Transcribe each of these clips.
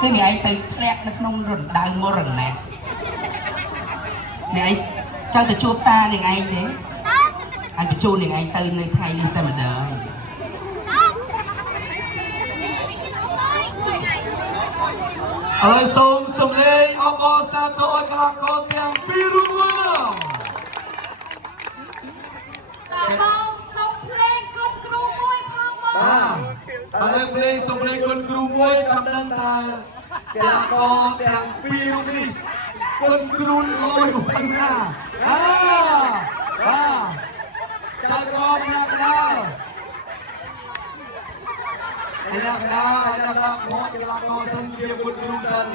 គឺអ្នកឯងទៅធ្លាក់នៅក្នុងរណ្ដៅមរណៈអ្នកឯងចង់ទៅជួបតាអ្នកឯងទេហើយបញ្ជូនអ្នកឯងទៅនៅថ្ងៃនេះតែម្ដងហើយសូមសំឡេងអបអរសាទរឲ្យកីឡាករទាំងពីររូបមួយណាសូមភ្លេងគុណគ្រូមួយផងមកបាទឥឡូវភ្លេងសូមភ្លេងគុណគ្រូមួយចាំដឹងថាកីឡាករទាំងពីររូបនេះគុណគ្រូលយប៉ុណ្ណាបាទចាត់ក្រមណាស់ដល់កីឡាករកីឡាករសិនជាគុណគ្រូសិន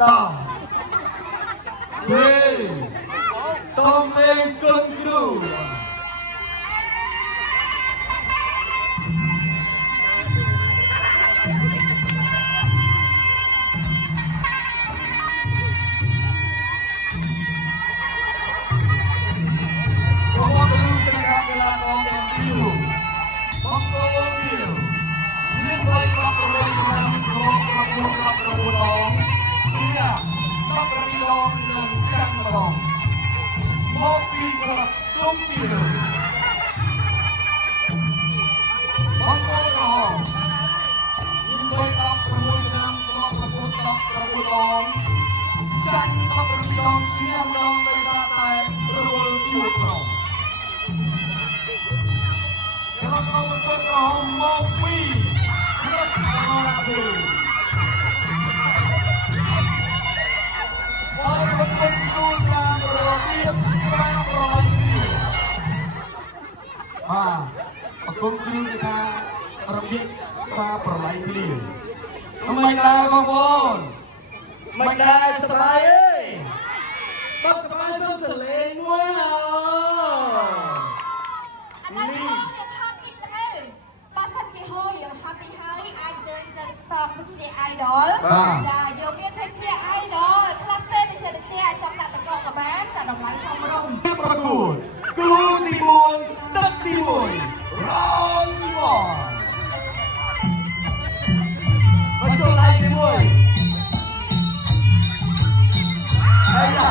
តោះសូមលេងគុណគ្រូមកពីគាត់ទុំពីបងប្អូនក្រហមមានវ័យ16ឆ្នាំមកប្រកួត19ដងចាញ់17ដងឈ្នះម្ដងដោយសារតែរវល់ជួយក្រុមកីឡាករបងប្អូនក្រហមមកពីក្លឹបបាល់ឡាប៊ីហើយបងប្អូនជួនតាមរបៀបស្វាប្រឡាយគ្នាអគុំគ្រូថារបៀបស្វាប្រឡាយគ្នាមិនដែរបងប្អូនមិនដែរសប្បាយទេបើសប្បាយសូមសលេងមួយណានេះហាត់នេះទៅបើសិនជាហូរយើងហាត់នេះហើយអាចយើងទៅ stop ជា idol ចាយកមានទៅជា idol ខ្លះទេទៅជាអាចចង់ដាក់តកកបានចាតម្លៃសមរម្យប្រកួតគូទី1ទឹកទី1រងវ៉ាមកចូលដៃទី1អាយ៉ា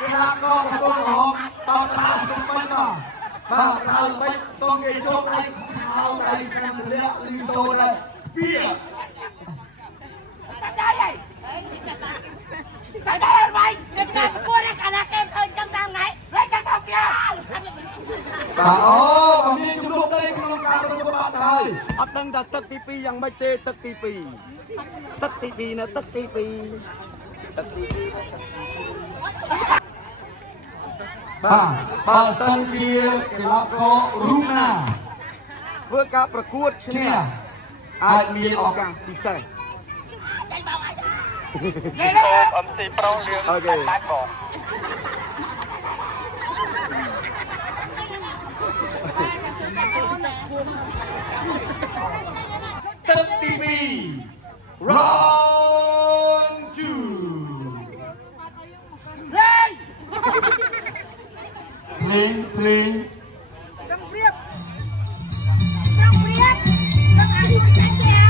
កីឡាករកំពុងរំតបប្រាស់ទៅពេញបាទប្រើល្បិចសូមគេជោគដៃខោដៃស្នាមធ្លាក់លីសូដែរពីចាប់ដៃហើយចាប់ដៃហើយវិញគេចាប់ប្រកួតកាលណាគេឃើញចាំតាមថ្ងៃលេចចាំថោកទៀតបាទអូមានជំនួសដីក្នុងការប្រកួតបាត់ហើយអត់ដឹងថាទឹកទី2យ៉ាងម៉េចទេទឹកទី2ទឹកទី2នៅទឹកទី2ទឹកទី2បាទបើសិនជាកីឡាកររូបណាធ្វើការប្រកួតឈ្នះអាចមានឱកាសពិសេសចេញមកហើយMC Pro លឿងដាច់បងទឹកទី2 round 2ភ្លេងដឹងព្រៀបដឹងអាយុចាស់ចាស់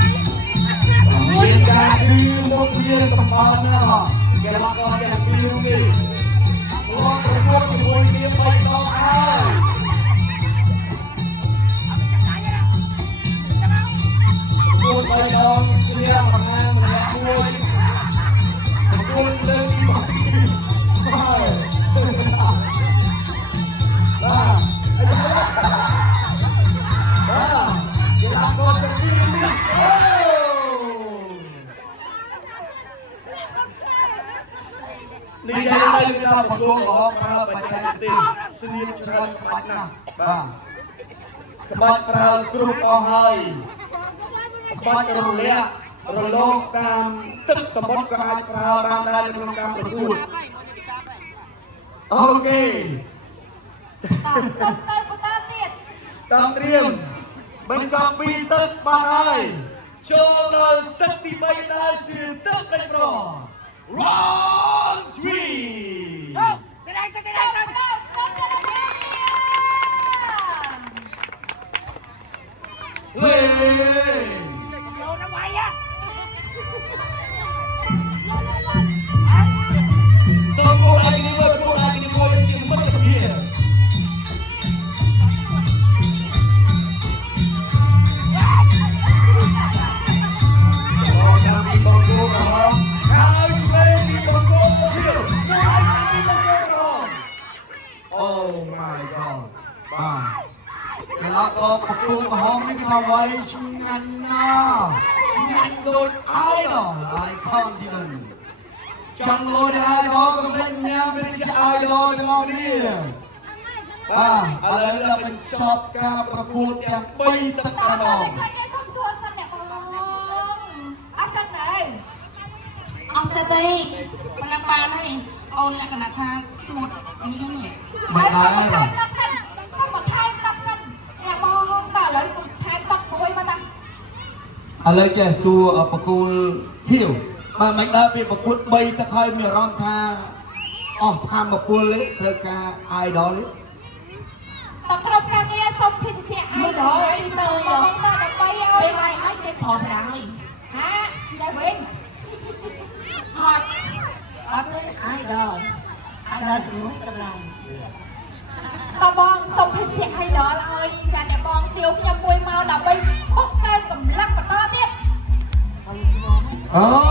មានការឌឺមកជាសម្បត្តិណាស់កីឡាករទាំងពីររូបនេះគាត់ប្រកួតជាមួយគ្នា3ដងហើយប្រកួត3ដងឈ្នះម្ខាងម្នាក់មួយប្រកួតលើកទី3ស្មើបាទកីឡាករទាំងពីរនេះនេះយ៉ាងណាយើងថាប្រកួតរបស់ប្រើបច្ចេកទេសស្នៀមច្រើនក្បាច់ណាស់បាទក្បាច់ប្រើគ្រប់អស់ហើយក្បាច់រលាក់រលោងតាមទឹកសមុទ្រក៏អាចប្រើបានដែរក្នុងការប្រកួតអូខេតាមសុំទៅបន្តទៀតតាមត្រៀមបញ្ចប់ពីទឹកបានហើយចូលដល់ទឹកទី3ដែលជាទឹកដេញប្រ round 3 ទៅដៃទៅ លេសូមពួកឯងនេះមើលពួកឯងនេះមើលជាមិត្តភាពបងគោក្រហមហើយឆ្វេងពីបងគោធៀវហើយពីបងគោក្រហម Oh my god បាទកន្លងបងគោក្រហមនេះគេមកវាយឆ្ងាញ់ណាស់ឆ្ងាញ់ដូច idol icon ទីនឹងចង់លួច idol ក៏មិនញ៉ាំវាជា idol ទាំងអស់នេះឥឡូវเราបញ្ចប់ការប្រកួតទាំង3ទឹកកណ្ដង សុំសួរសិនអ្នកបងអត់ចឹងទេអត់ចឹងទេមិនឡើងបានទេអូនលក្ខណៈថាសួរនេះនេះមិនដែរសុំបន្ថែមទឹកសិនអ្នកបងតើឥឡូវសុំថែមទឹកមួយមកតា ឥឡូវចេះសួរប្រគល់ហៀវបាទមិនដើរពីប្រកួត3ទឹកហើយមានអារម្មណ៍ថាអស់ធម្មពលត្រូវការ idol ទេ តក្រុមការងារសុំភេទជ្ជៈអាយដល់ទៅបងតដើម្បីឲ្យ ai ai cái phò rồi ហាតែវិញ hot ở đây ai đờ tụi nó cầm lòng តបងសុំភេទជ្ជៈអាយដល់ឲ្យចាអ្នកបងទាវខ្ញុំមួយមកដើម្បីផុសកែកម្លាំងបន្តទៀត អូ